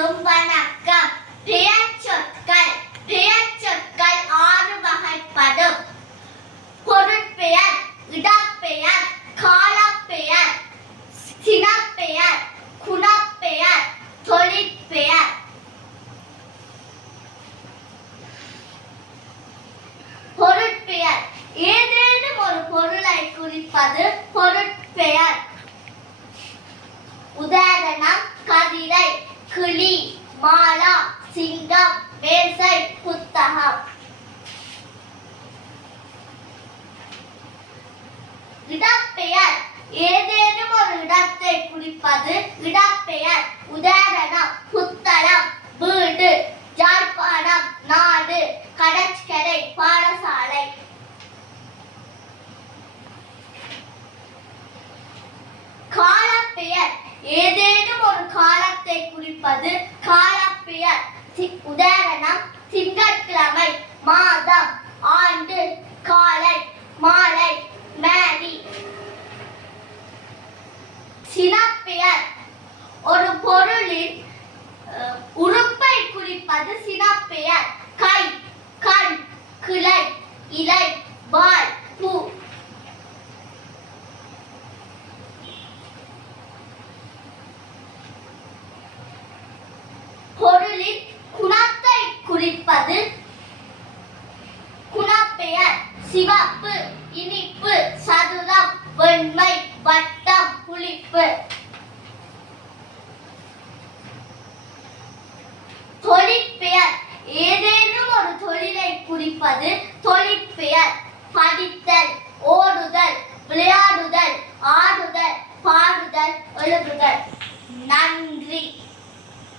அனைவருக்கும் வணக்கம். பெயர்ச்சொற்கள். பெயர்ச்சொற்கள் 6 வகைப்படும். பொருட்பெயர், இடப்பெயர், காலப்பெயர், சினப்பெயர், குணப்பெயர், தொழிற்பெயர். பொருட்பெயர் ஏதேனும் ஒரு பொருளை குறிப்பது பொருட்பெயர். உதாரணம்: கதிரை, கிளி, மாலா, சிங்கம், மேசை, புத்தகம். இடப்பெயர் ஏதேனும் ஒரு இடத்தை குறிப்பது இடப்பெயர். உதாரணம்: புத்தளம், வீடு, யாழ்ப்பாணம், நாடு, கடற்கரை, பாடசாலை. காலப்பெயர் ஏதேனும் ஒரு காலத்தை குறிப்பது காலப்பெயர். உதாரணம்: திங்கட்கிழமை, மாதம், ஆண்டு, காலை, மாலை, மேரி. சினப்பெயர் ஒரு பொருளின் உறுப்பை குறிப்பது சினப்பெயர். கை, கண், கிளை, இலை, வால், பூ. பொருளின் குணத்தை குறிப்பது குணப்பெயர். சிவப்பு, இனிப்பு, சதுரம், வெண்மை, வட்டம், புளிப்பு. தொழிற்பெயர் ஏதேனும் ஒரு தொழிலை குறிப்பது தொழிற்பெயர். படித்தல், ஓடுதல், விளையாடுதல், ஆடுதல், பாடுதல், எழுதுதல்.